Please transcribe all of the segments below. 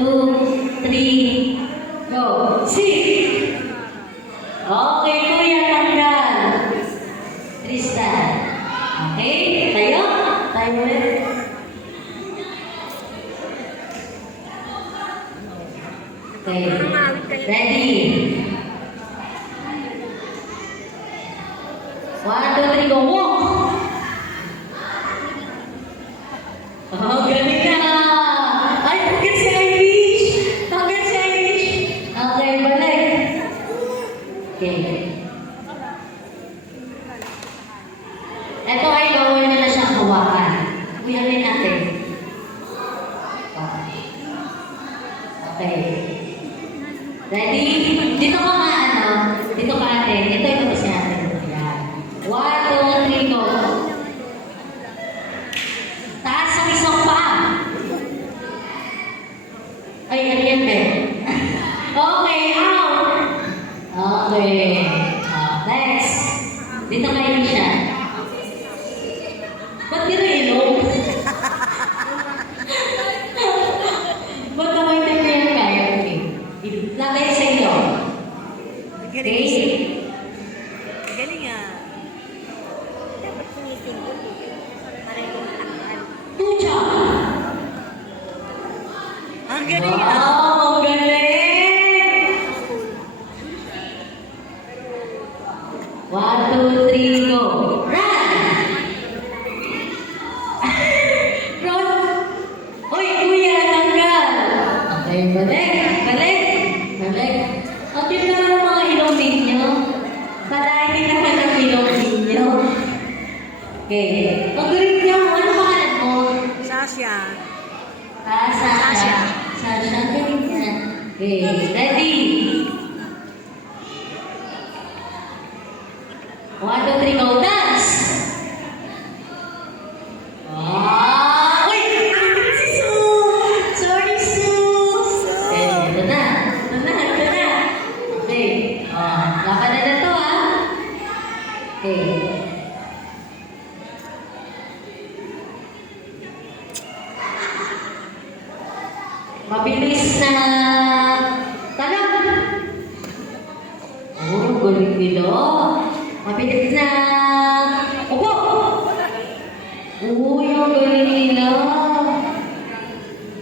2, 3, go. Sit! Okay, kuya, tanggal. Tristan. Okay, tayo. Tayo ulit. Okay, ready? 1, 2, 3, go. Walk! Oh, galing na! Ay, bakit si Irish? Bakit si Irish? Okay, balik. Okay. Ito ay bawal na siyang hawakan. Uyanin natin. Okay. Ready? Dito ka nga, ano? Dito ka ate. Ito yung tapos natin. Ayan. 1, 2, 3, go. Taas ang isang paa. Ay, ano yan, Ben? Okay, out. Okay. Next. Dito kayo siya. Ba't ginilog? Ba't naman ito yung kaya? Okay. Lagay sa iyo. Okay. Galing ah. Dapat tumitin ko. Parehong takal. Tucha. Ang galing ah. Wow, galing. 1, 2, 3, go. Run! Run! Uy, kuya, tanggal. Okay, balik. Balik. Balik. Ang cute naman ang mga ilong ninyo. Palahin naman ang ilong ninyo. Okay. Ang galing niyo. Ano pangalan mo? Sasha. Sasha. Sasha, ang galing niya. Okay, ready? 1, 2, 3, go. Dance! Wow! Uy! Si Sue! Sorry, Sue! Okay, ito na. Ito na, ito na. Okay. Labanan na to, ah. Okay. Mabilis na tanong. Oh, galing nila. Mabilis na upo. Uy, ang galing nila.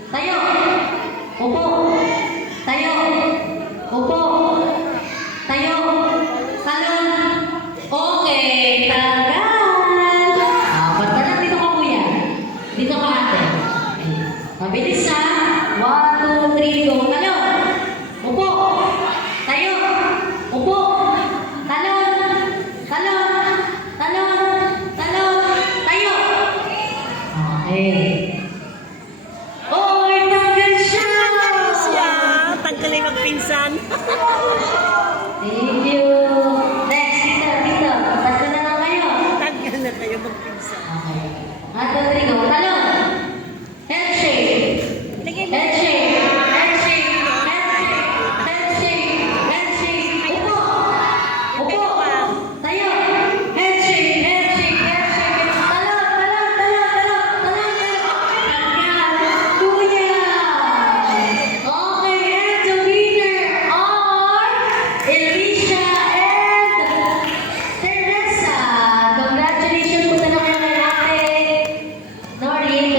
Tayo. Upo. Tayo. Upo. Tayo. Talon. Okay, tagal. Ba't ka lang dito ka, kuya? Dito ka, ate. Mabilis na. 1, 2, 3, go. Talon. Upo. Tayo. Upo. Talon. Talon. Talon. Talon. Tayo. Okay. Oh, tanggal siya. Siya. Tanggalay magpinsan. Thank you. Next, dito. Tatlo na lang kayo. Tanggal na tayo magpinsan. Okay. 1, 2, 3, go. Talon. Head shake. Tingin Head shake. Head shake. Head shake. Head shake. Upo. Upo. Tayo. Head shake. Head shake. Head shake. Talon. Talon. Talon. Talon. Talon. Talon. Kuya. Okay. And the winner are Elisha and Teresa. Congratulations po na naman kay Ate Nori.